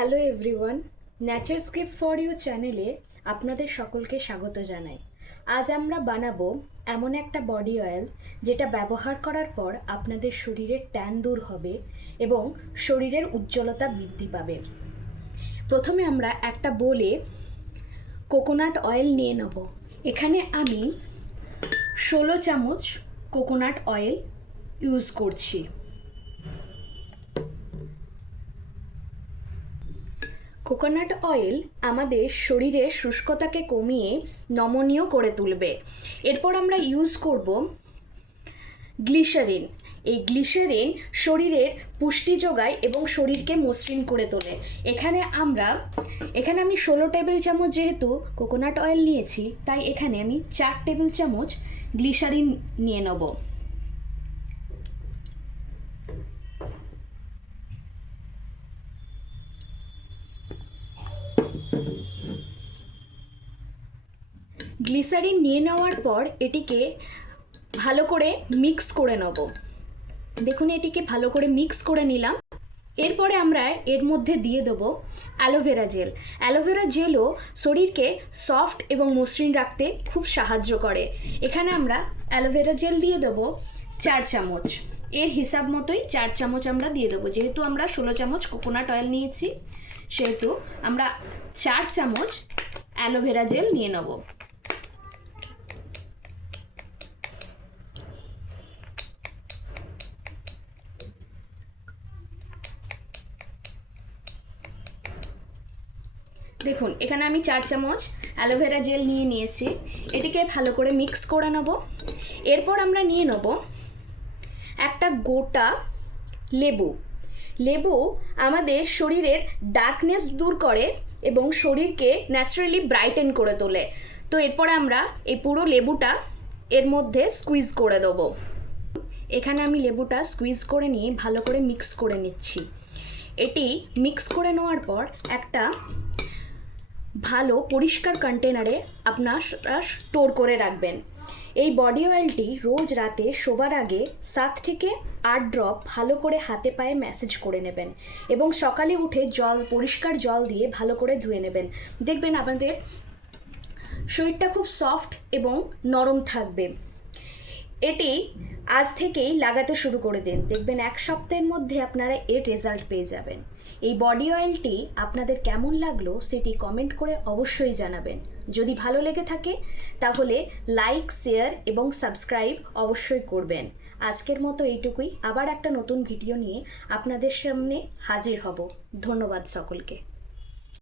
Hello everyone, ন্যাচারস্কেপ for you চ্যানেলে আপনাদের সকলকে স্বাগত জানাই। আজ আমরা বানাবো এমন একটা বডি অয়েল যেটা ব্যবহার করার পর আপনাদের শরীরের ট্যান দূর হবে এবং শরীরের উজ্জ্বলতা বৃদ্ধি পাবে। প্রথমে আমরা একটা বোলে কোকোনাট অয়েল নিয়ে নেব। এখানে আমি 16 চামচ কোকোনাট অয়েল ইউজ করছি। কোকোনাট অয়েল আমাদের শরীরের শুষ্কতাকে কমিয়ে নমনীয় করে তুলবে। এরপর আমরা ইউজ করব গ্লিসারিন। এই গ্লিসারিন শরীরের পুষ্টি যোগায় এবং শরীরকে মসৃণ করে তোলে। এখানে আমি 16 টেবিল চামচ যেহেতু কোকোনাট অয়েল নিয়েছি, তাই এখানে আমি 4 টেবিল চামচ গ্লিসারিন নিয়ে নেব। গ্লিসারিন নিয়ে নেওয়ার পর এটিকে ভালো করে মিক্স করে নেব। দেখুন, এটিকে ভালো করে মিক্স করে নিলাম। এরপরে আমরা এর মধ্যে দিয়ে দেবো অ্যালোভেরা জেল। অ্যালোভেরা জেলও শরীরকে সফট এবং মসৃণ রাখতে খুব সাহায্য করে। এখানে আমরা অ্যালোভেরা জেল দিয়ে দেবো 4 চামচ। এর হিসাব মতোই 4 চামচ আমরা দিয়ে দেবো। যেহেতু আমরা 16 চামচ কোকোনাট অয়েল নিয়েছি, সেহেতু আমরা 4 চামচ অ্যালোভেরা জেল নিয়ে নেব। দেখুন, এখানে আমি 4 চামচ অ্যালোভেরা জেল নিয়ে নিয়েছি। এটিকে ভালো করে মিক্স করে নেব। এরপর আমরা নিয়ে নেব একটা গোটা লেবু। লেবু আমাদের শরীরের ডার্কনেস দূর করে এবং শরীরকে ন্যাচারালি ব্রাইটেন করে তোলে। তো এরপর আমরা এই পুরো লেবুটা এর মধ্যে স্কুইজ করে দেবো। এখানে আমি লেবুটা স্কুইজ করে নিয়ে ভালো করে মিক্স করে নিচ্ছি। এটি মিক্স করে নেওয়ার পর একটা ভালো পরিষ্কার কন্টেনারে আপনারা স্টোর করে রাখবেন। এই বডি অয়েলটি রোজ রাতে শোবার আগে 7 থেকে 8 ড্রপ ভালো করে হাতে পায়ে ম্যাসেজ করে নেবেন এবং সকালে উঠে পরিষ্কার জল দিয়ে ভালো করে ধুয়ে নেবেন। দেখবেন আপনাদের শরীরটা খুব সফট এবং নরম থাকবে। এটি আজ থেকেই লাগাতে শুরু করে দিন, দেখবেন 1 সপ্তাহের মধ্যে আপনারা এর রেজাল্ট পেয়ে যাবেন। এই বডি অয়েলটি আপনাদের কেমন লাগলো সেটি কমেন্ট করে অবশ্যই জানাবেন। যদি ভালো লেগে থাকে তাহলে লাইক, শেয়ার এবং সাবস্ক্রাইব অবশ্যই করবেন। আজকের মতো এইটুকুই। আবার একটা নতুন ভিডিও নিয়ে আপনাদের সামনে হাজির হব। ধন্যবাদ সকলকে।